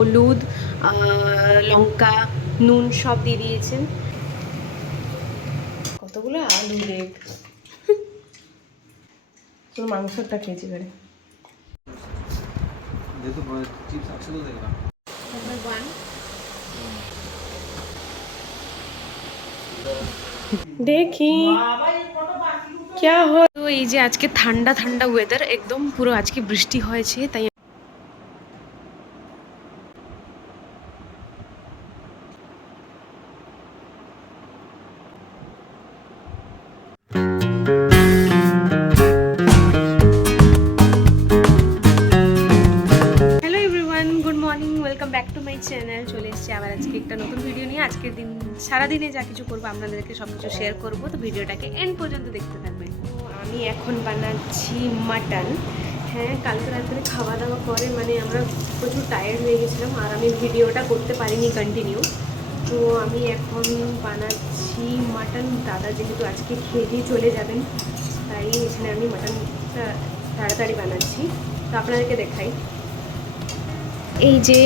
হলুদ, লঙ্কা, নুন সব দিয়ে দিয়েছেন। কতগুলো আলু দেখ, তোর মাংসটা খেয়েছি করে। দেখি क्या हो। তো এই যে আজকে ঠান্ডা ঠান্ডা ওয়েদার, একদম পুরো আজকে বৃষ্টি হয়েছে, তাই hello everyone, good morning, welcome back to my channel. চলে এসেছি আবার আজকে একটা নতুন ভিডিও নিয়ে। আজকের দিন সারাদিনে যা কিছু করবো আপনাদেরকে সব কিছু শেয়ার করবো, তো ভিডিওটাকে এন্ড পর্যন্ত দেখতে থাকবেন। তো আমি এখন বানাচ্ছি মাটন। হ্যাঁ, কালকে রাত্রে খাওয়া দাওয়া করে মানে আমরা প্রচুর টায়ার্ড হয়ে গেছিলাম, আর আমি ভিডিওটা করতে পারিনি কন্টিনিউ। তো আমি এখন বানাচ্ছি মাটন। দাদা যেহেতু আজকে খেয়ে দিয়ে চলে যাবেন, তাই এখানে আমি মাটনটা তাড়াতাড়ি বানাচ্ছি। তো আপনাদেরকে দেখাই। এই যে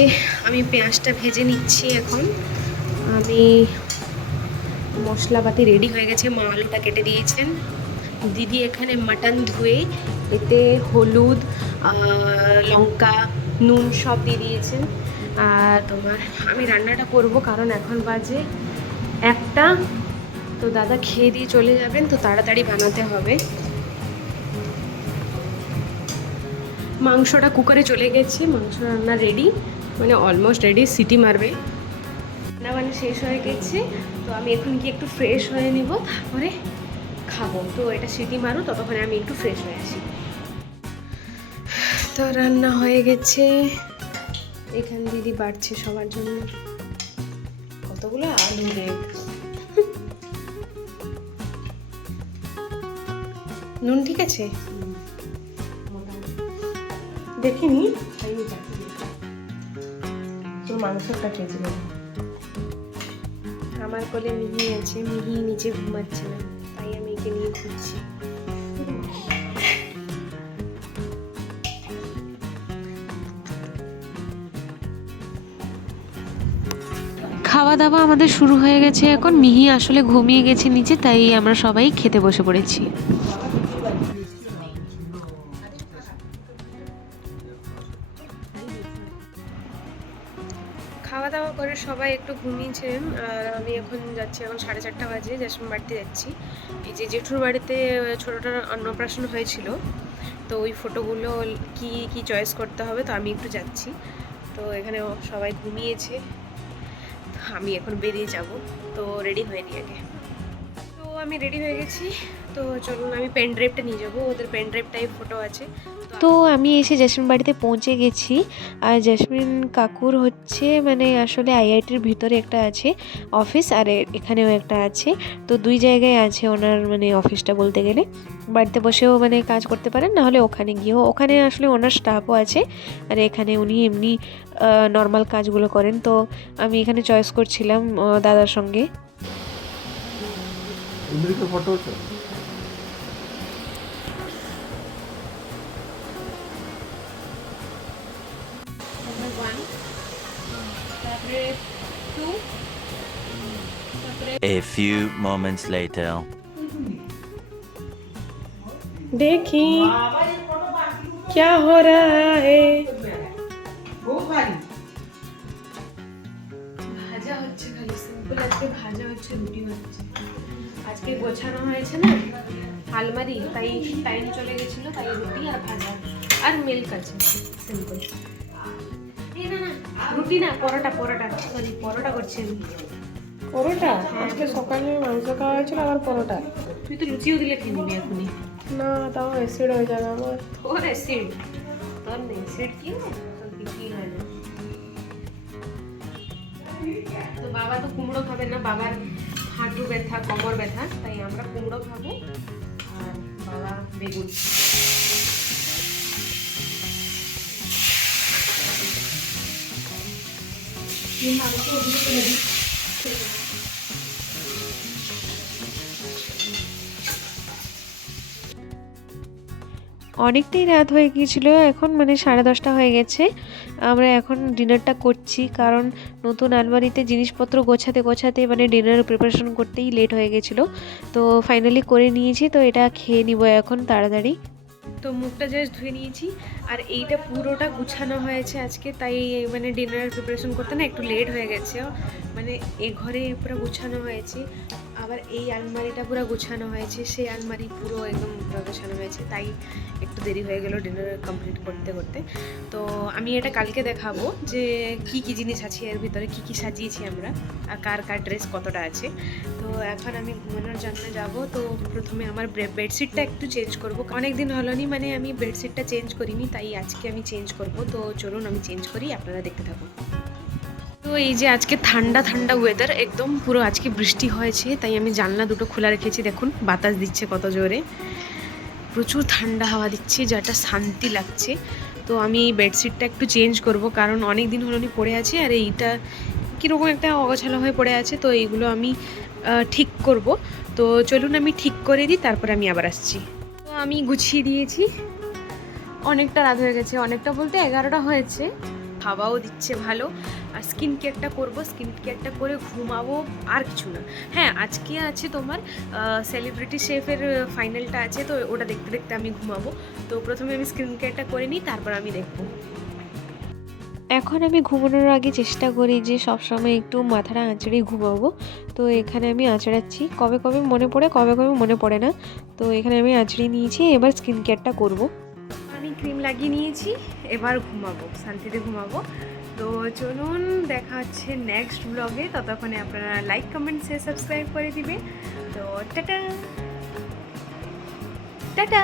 আমি পেঁয়াজটা ভেজে নিচ্ছি এখন। আমি মশলাপাতি রেডি হয়ে গেছে, মা আলুটা কেটে দিয়েছেন। দিদি এখানে মাটন ধুয়ে এতে হলুদ, লঙ্কা, নুন সব দিয়ে দিয়েছেন। আর আমি রান্নাটা করব, কারণ এখন বাজে 1টা। তো দাদা খেয়ে দিয়ে চলে যাবেন, তো তাড়াতাড়ি বানাতে হবে। মাংসটা কুকারে চলে গেছে, মাংস রান্না রেডি, মানে অলমোস্ট রেডি, সিটি মারবে। রান্না বান্না শেষ হয়ে গেছে, তো আমি এখন কি একটু ফ্রেশ হয়ে নিব, তারপরে খাবো। তো এটা সিটি মারো, ততক্ষণে আমি একটু ফ্রেশ হয়ে আসি। তো রান্না হয়ে গেছে, এখানে দিদি বাড়ছে সবার জন্য। কতগুলো আলু দেখ, নুন ঠিক আছে দেখিনি, তোর মাংসটা খেয়েছি। আমার কোলে মিহি আছে, মিহি নিচে ঘুমাচ্ছে না, তাই আমি একে নিয়ে ঘুরছি। খাওয়া দাওয়া আমাদের শুরু হয়ে গেছে এখন। মিহি আসলে ঘুমিয়ে গেছে নিচে, তাই আমরা সবাই খেতে বসে পড়েছি। খাওয়া দাওয়া করে সবাই একটু ঘুমিয়েছেন, আর আমি এখন যাচ্ছি, এখন 4:30 বাজে, জেঠুর বাড়িতে যাচ্ছি। এই যে জেঠুর বাড়িতে ছোটোটার অন্নপ্রাশন হয়েছিল, তো ওই ফটোগুলো কি কি চয়েস করতে হবে, তো আমি একটু যাচ্ছি। তো এখানে সবাই ঘুমিয়েছে, আমি এখন বেরিয়ে যাব। তো রেডি হয়ে নিই আগে। তো আমি রেডি হয়ে গেছি, তো চলুন আমি পেন ড্রাইভটা নিয়ে যাবো, ওদের পেন ড্রাইভটাই ফটো আছে। তো আমি এসে জেসমিন বাড়িতে পৌঁছে গেছি। আর জেসমিন কাকুর হচ্ছে মানে আসলে আইআইটির ভিতরে একটা আছে অফিস, আর এখানেও একটা আছে। তো দুই জায়গায় আছে ওনার মানে অফিসটা বলতে গেলে। বাড়িতে বসেও মানে কাজ করতে পারেন, নাহলে ওখানে গিয়েও, ওখানে আসলে ওনার স্টাফও আছে, আর এখানে উনি এমনি নর্মাল কাজগুলো করেন। তো আমি এখানে চয়েস করছিলাম দাদার সঙ্গে। Photo A few moments later. देखी क्या हो रहा है। ভাজা হচ্ছে, খালি সিম্পল আজকে ভাজা হচ্ছে, রুটি হচ্ছে। আজকে গোছানো হয়েছে না আলমারি, তাই টাইম চলে গেছিল, তাই রুটি আর ভাজা আর মিল্ক আছে, সিম্পল। এই না না রুটি না, পরোটা, পরোটা, সরি পরোটা করছি আমি। পরোটা? আজকে সকালে মাংস খাওয়া হয়েছিল, আবার পরোটা। তুই তো লুচিও দিলে খেয়ে নিবি এখনই। না, তাও অ্যাসিড হয়ে যাবে আমার। তোর অ্যাসিড? তোর নেই অ্যাসিড, কি হয় তোর, কিছুই হয় না। তো বাবা তো কুমড়ো খাবে না, বাবার হাঁটু ব্যথা, কোমর ব্যথা, তাই আমরা কুমড়ো খাবো, আর বাবা বেগুন। অনেকটাই রাত হয়ে গিয়েছিল, এখন মানে 10:30 হয়ে গেছে। আমরা এখন ডিনারটা করছি, কারণ নতুন আলমারিতে জিনিসপত্র গোছাতে গোছাতে মানে ডিনারের প্রিপারেশন করতেই লেট হয়ে গেছিলো। তো ফাইনালি করে নিয়েছি, তো এটা খেয়ে নিব এখন তাড়াতাড়ি। তো মুখটা জাস্ট ধুয়ে নিয়েছি, আর এইটা পুরোটা গুছানো হয়েছে আজকে, তাই মানে ডিনারের প্রিপারেশন করতে না একটু লেট হয়ে গেছে। মানে এ ঘরে পুরো গুছানো হয়েছে, আবার এই আলমারিটা পুরো গুছানো হয়েছে, সেই আলমারি পুরো একদম পুরো গোছানো হয়েছে, তাই একটু দেরি হয়ে গেল ডিনার কমপ্লিট করতে করতে। তো আমি এটা কালকে দেখাবো যে কি কি জিনিস আছে এর ভিতরে, কি কি সাজিয়েছি আমরা, আর কার কার ড্রেস কতটা আছে। তো এখন আমি ঘুমানোর জন্য যাব। তো প্রথমে আমার বেডশিটটা একটু চেঞ্জ করব, অনেক দিন হলো নি মানে আমি বেডশিটটা চেঞ্জ করিনি, তাই আজকে আমি চেঞ্জ করব। তো চলুন আমি চেঞ্জ করি, আপনারা দেখতে থাকুন। তো এই যে আজকে ঠান্ডা ঠান্ডা ওয়েদার, একদম পুরো আজকে বৃষ্টি হয়েছে, তাই আমি জানলা দুটো খোলা রেখেছি। দেখুন বাতাস দিচ্ছে কত জোরে, প্রচুর ঠান্ডা হাওয়া দিচ্ছে, যেটা শান্তি লাগছে। তো আমি এই বেডশিটটা একটু চেঞ্জ করব, কারণ অনেক দিন হলো পড়ে আছে, আর এইটা কীরকম একটা অগোছালো হয়ে পড়ে আছে। তো এইগুলো আমি ঠিক করব। তো চলুন আমি ঠিক করে দিই, তারপরে আমি আবার আসছি। তো আমি গুছিয়ে দিয়েছি, অনেকটা রাত হয়ে গেছে, অনেকটা বলতে 11টা হয়েছে। হাওয়াও দিচ্ছে ভালো, আর স্কিন কেয়ারটা করবো, স্কিন কেয়ারটা করে ঘুমাবো, আর কিছু না। হ্যাঁ, আজকে আছে তোমার সেলিব্রিটি শেফের ফাইনালটা আছে, তো ওটা দেখতে দেখতে আমি ঘুমাবো। তো প্রথমে আমি স্কিন কেয়ারটা করে নিই, তারপর আমি দেখবো। এখন আমি ঘুমানোর আগে চেষ্টা করি যে সবসময় একটু মাথাটা আঁচড়েই ঘুমাবো। তো এখানে আমি আঁচড়াচ্ছি, কবে কবে মনে পড়ে, কবে কবে মনে পড়ে না। তো এখানে আমি আঁচড়িয়ে নিয়েছি, এবার স্কিন কেয়ারটা করবো। আমি ক্রিম লাগিয়ে নিয়েছি, এবার ঘুমাবো, শান্তিতে ঘুমাবো। তো চলুন, দেখা হচ্ছে নেক্সট ব্লগে। ততক্ষণে আপনারা লাইক, কমেন্ট, শেয়ার, সাবস্ক্রাইব করে দিবে। তো টাটা টাটা।